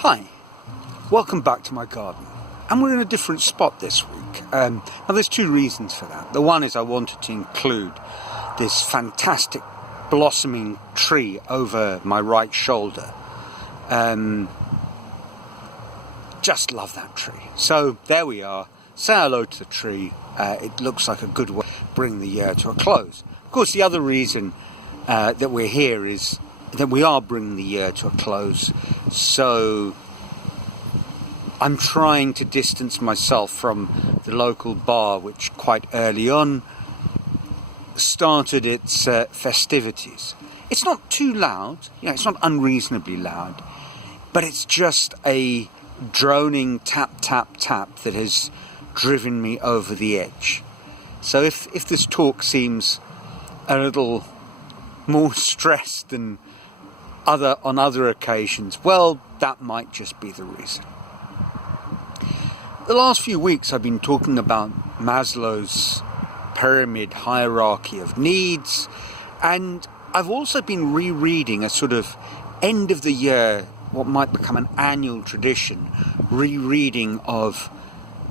Hi, welcome back to my garden. And we're in a different spot this week. Now there's two reasons for that. The one is I wanted to include this fantastic blossoming tree over my right shoulder. Just love that tree. So there we are. Say hello to the tree. It looks like a good way to bring the year to a close. Of course, the other reason that we're here is that we are bringing the year to a close. So I'm trying to distance myself from the local bar, which quite early on started its festivities. It's not too loud, it's not unreasonably loud, but it's just a droning tap, tap, tap that has driven me over the edge. So if this talk seems a little more stressed than on other occasions, well, that might just be the reason. The last few weeks I've been talking about Maslow's pyramid hierarchy of needs, and I've also been rereading a sort of end of the year, what might become an annual tradition, rereading of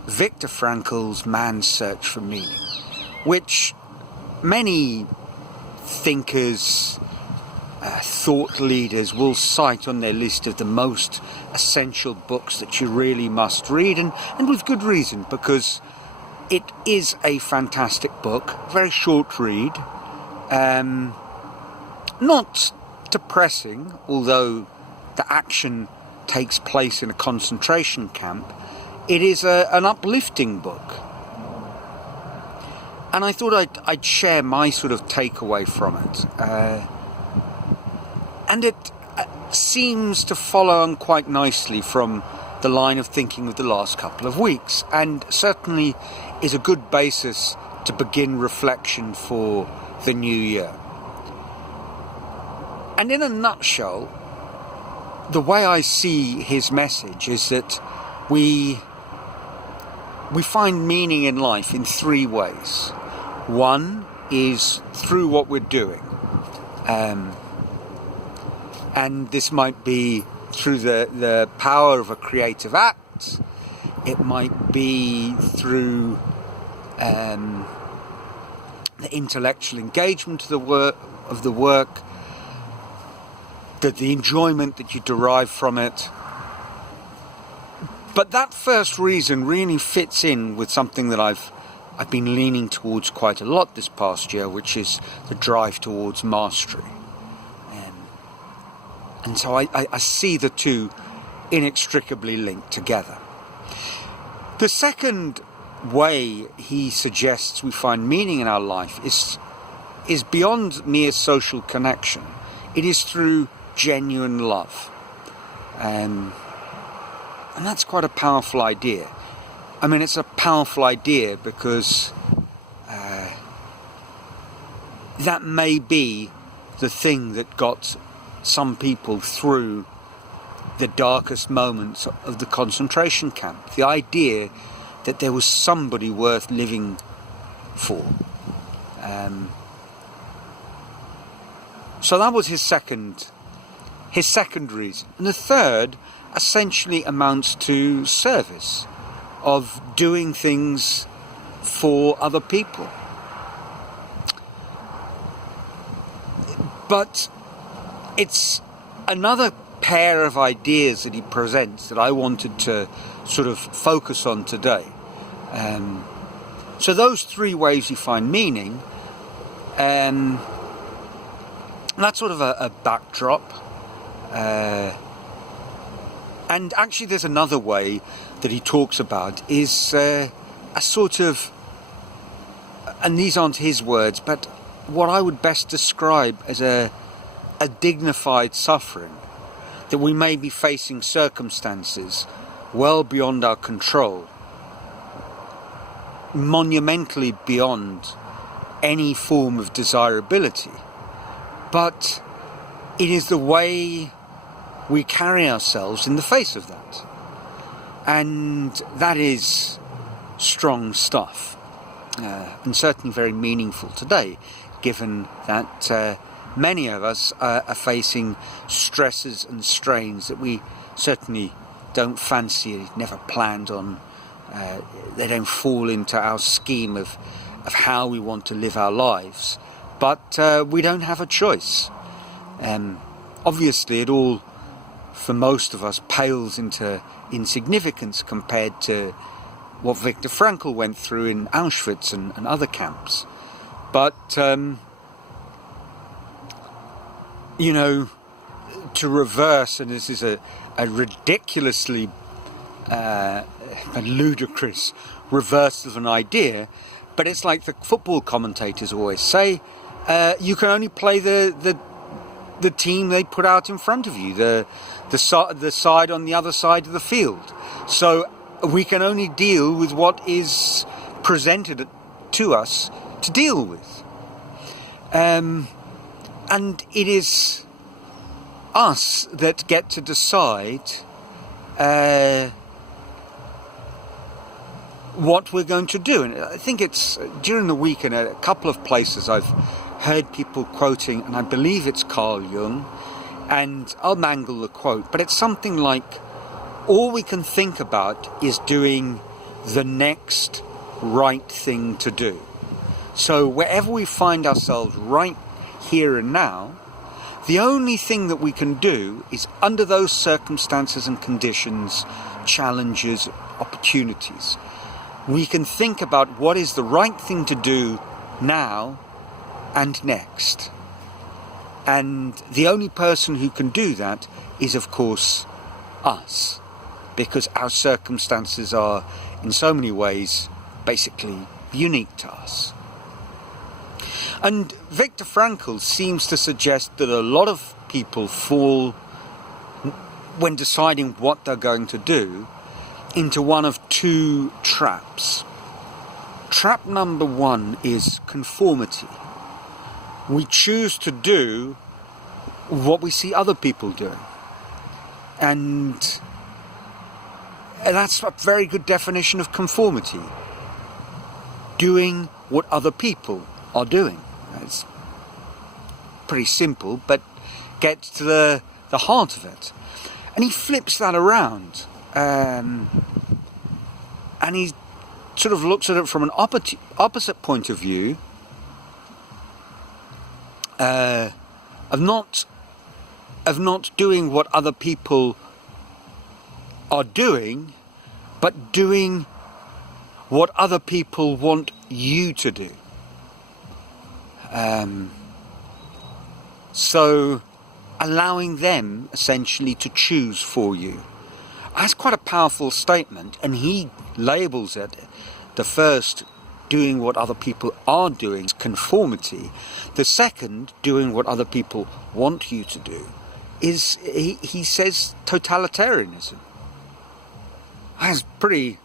Viktor Frankl's Man's Search for Meaning, which many thinkers, thought leaders will cite on their list of the most essential books that you really must read, and with good reason, because it is a fantastic book, very short read, not depressing, although the action takes place in a concentration camp. It is an uplifting book, and I thought I'd share my sort of takeaway from it. And it seems to follow on quite nicely from the line of thinking of the last couple of weeks, and certainly is a good basis to begin reflection for the new year. And in a nutshell, the way I see his message is that we find meaning in life in three ways. One is through what we're doing. And this might be through the power of a creative act. It might be through the intellectual engagement of the work, the enjoyment that you derive from it. But that first reason really fits in with something that I've been leaning towards quite a lot this past year, which is the drive towards mastery. And so I see the two inextricably linked together. The second way he suggests we find meaning in our life is beyond mere social connection. It is through genuine love. And that's quite a powerful idea. I mean, it's a powerful idea because that may be the thing that got some people through the darkest moments of the concentration camp. The idea that there was somebody worth living for. So that was his second reason. And the third essentially amounts to service, of doing things for other people. But it's another pair of ideas that he presents that I wanted to sort of focus on today. So those three ways you find meaning, that's sort of a backdrop. And actually there's another way that he talks about, is a sort of, and these aren't his words, but what I would best describe as a dignified suffering, that we may be facing circumstances well beyond our control, monumentally beyond any form of desirability, but it is the way we carry ourselves in the face of that, and that is strong stuff, and certainly very meaningful today, given that many of us are facing stresses and strains that we certainly don't fancy, never planned on, they don't fall into our scheme of how we want to live our lives. But we don't have a choice. Obviously, it all, for most of us, pales into insignificance compared to what Viktor Frankl went through in Auschwitz and other camps. But, you know, to reverse, and this is a ridiculously a ludicrous reversal of an idea, but it's like the football commentators always say, you can only play the team they put out in front of you, the side on the other side of the field. So we can only deal with what is presented to us to deal with. And it is us that get to decide what we're going to do. And I think it's during the week in a couple of places I've heard people quoting, and I believe it's Carl Jung, and I'll mangle the quote, but it's something like, all we can think about is doing the next right thing to do. So wherever we find ourselves right here and now, the only thing that we can do is, under those circumstances and conditions, challenges, opportunities, we can think about what is the right thing to do now and next. And the only person who can do that is, of course, us, because our circumstances are, in so many ways, basically unique to us. And Viktor Frankl seems to suggest that a lot of people fall, when deciding what they're going to do, into one of two traps. Trap number one is conformity. We choose to do what we see other people doing. And that's a very good definition of conformity. Doing what other people are doing. It's pretty simple, but gets to the heart of it. And he flips that around. And he sort of looks at it from an opposite point of view, of not doing what other people are doing, but doing what other people want you to do. So allowing them essentially to choose for you. That's quite a powerful statement, and he labels it, the first, doing what other people are doing, conformity. The second, doing what other people want you to do, is, he says, totalitarianism. That's pretty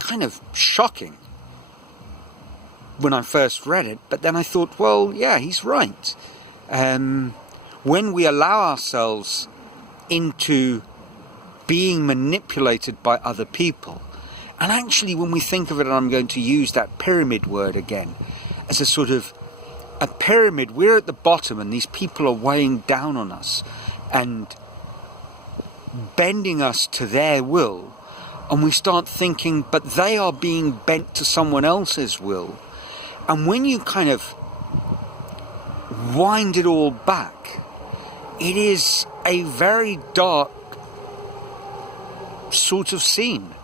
kind of shocking when I first read it, but then I thought, well, yeah, he's right. When we allow ourselves into being manipulated by other people, and actually when we think of it, and I'm going to use that pyramid word again, as a sort of a pyramid, we're at the bottom and these people are weighing down on us and bending us to their will, and we start thinking, but they are being bent to someone else's will. And when you kind of wind it all back, it is a very dark sort of scene.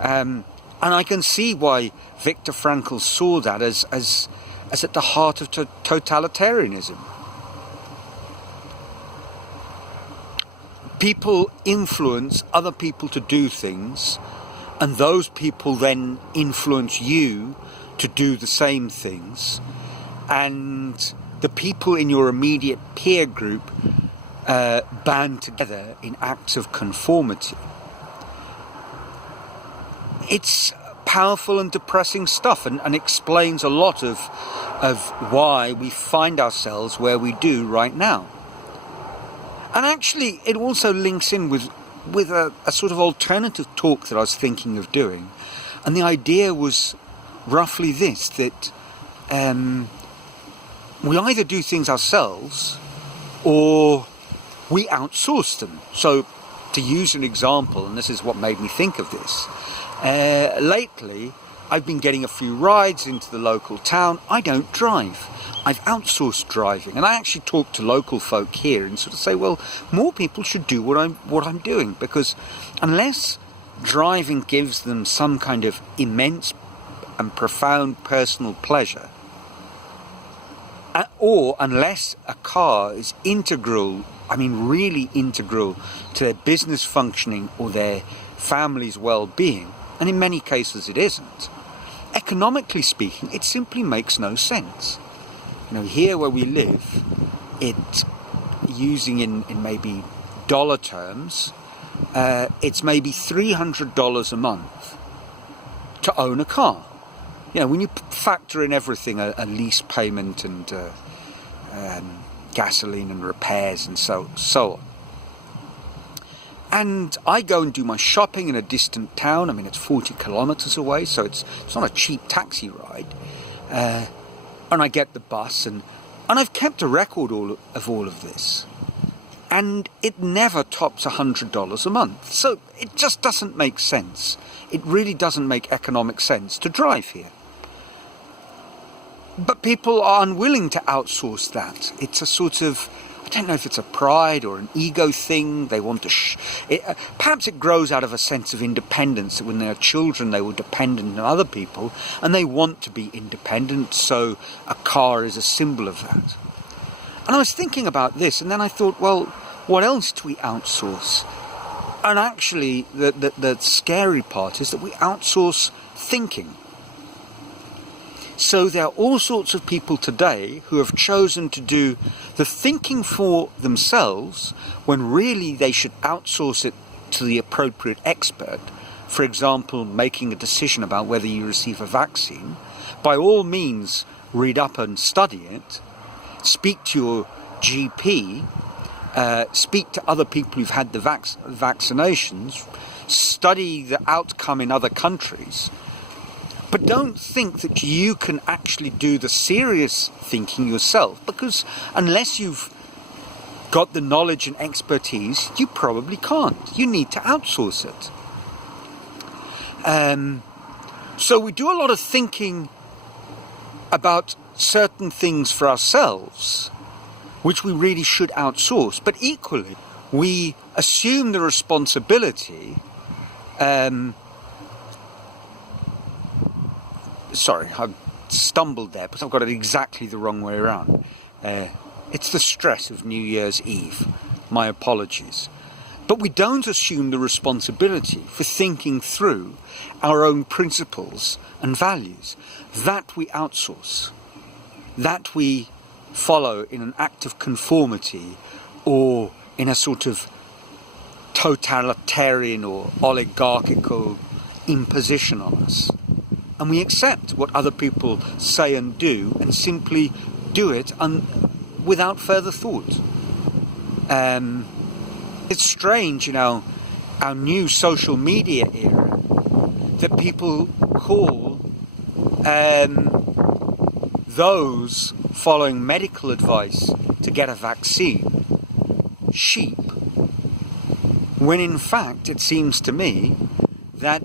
And I can see why Viktor Frankl saw that as at the heart of totalitarianism. People influence other people to do things, and those people then influence you to do the same things, and the people in your immediate peer group band together in acts of conformity. It's powerful and depressing stuff, and explains a lot of why we find ourselves where we do right now. And actually, it also links in with a sort of alternative talk that I was thinking of doing. And the idea was roughly this, that we either do things ourselves or we outsource them. So, to use an example, and this is what made me think of this, lately I've been getting a few rides into the local town. I don't drive. I've outsourced driving, and I actually talk to local folk here and sort of say, well, more people should do what I'm doing, because unless driving gives them some kind of immense and profound personal pleasure, or unless a car is integral, I mean really integral, to their business functioning or their family's well-being, and in many cases it isn't, economically speaking, it simply makes no sense. You know, here where we live, using in maybe dollar terms, it's maybe $300 a month to own a car. You know, when you factor in everything, a lease payment and gasoline and repairs and so on. And I go and do my shopping in a distant town. I mean, it's 40 kilometers away, so it's not a cheap taxi ride. And I get the bus, and I've kept a record of all of this. And it never tops $100 a month. So it just doesn't make sense. It really doesn't make economic sense to drive here. But people are unwilling to outsource that. It's a sort of, I don't know if it's a pride or an ego thing. They want to perhaps it grows out of a sense of independence, that when they are children they were dependent on other people and they want to be independent, so a car is a symbol of that. And I was thinking about this, and then I thought, well, what else do we outsource? And actually the scary part is that we outsource thinking. So there are all sorts of people today who have chosen to do the thinking for themselves when really they should outsource it to the appropriate expert. For example, making a decision about whether you receive a vaccine. By all means, read up and study it. Speak to your GP. Speak to other people who've had the vaccinations. Study the outcome in other countries. But don't think that you can actually do the serious thinking yourself, because unless you've got the knowledge and expertise, you probably can't. You need to outsource it. So we do a lot of thinking about certain things for ourselves, which we really should outsource. But equally, we assume the responsibility. Sorry, I stumbled there, but I've got it exactly the wrong way around. It's the stress of New Year's Eve. My apologies. But we don't assume the responsibility for thinking through our own principles and values. That we outsource. That we follow in an act of conformity, or in a sort of totalitarian or oligarchical imposition on us. And we accept what other people say and do, and simply do it without further thought. It's strange, our new social media era, that people call those following medical advice to get a vaccine sheep, when in fact it seems to me that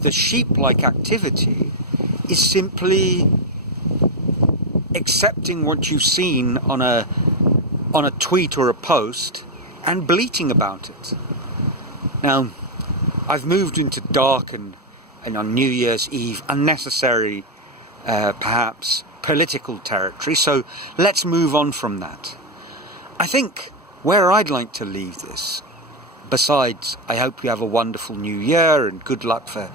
the sheep-like activity is simply accepting what you've seen on a tweet or a post and bleating about it. Now, I've moved into dark and on New Year's Eve unnecessary, perhaps political territory, so let's move on from that. I think where I'd like to leave this, besides, I hope you have a wonderful new year and good luck for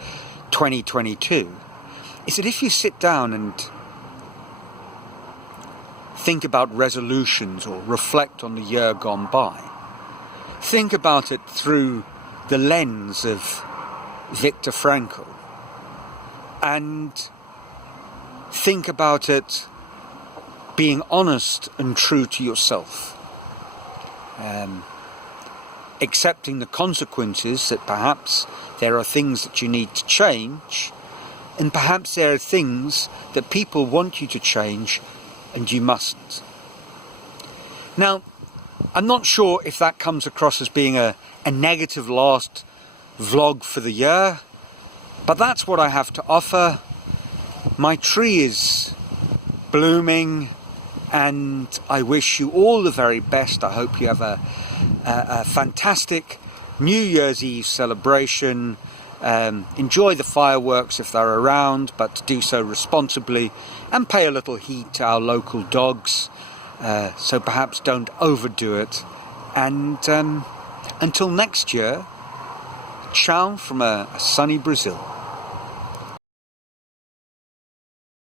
2022, is that if you sit down and think about resolutions or reflect on the year gone by, think about it through the lens of Viktor Frankl, and think about it being honest and true to yourself. Accepting the consequences, that perhaps there are things that you need to change, and perhaps there are things that people want you to change and you mustn't. Now, I'm not sure if that comes across as being a negative last vlog for the year, but that's what I have to offer. My tree is blooming, and I wish you all the very best. I hope you have a fantastic New Year's Eve celebration. Enjoy the fireworks if they're around, but do so responsibly, and pay a little heed to our local dogs, so perhaps don't overdo it. And until next year, ciao from a sunny Brazil.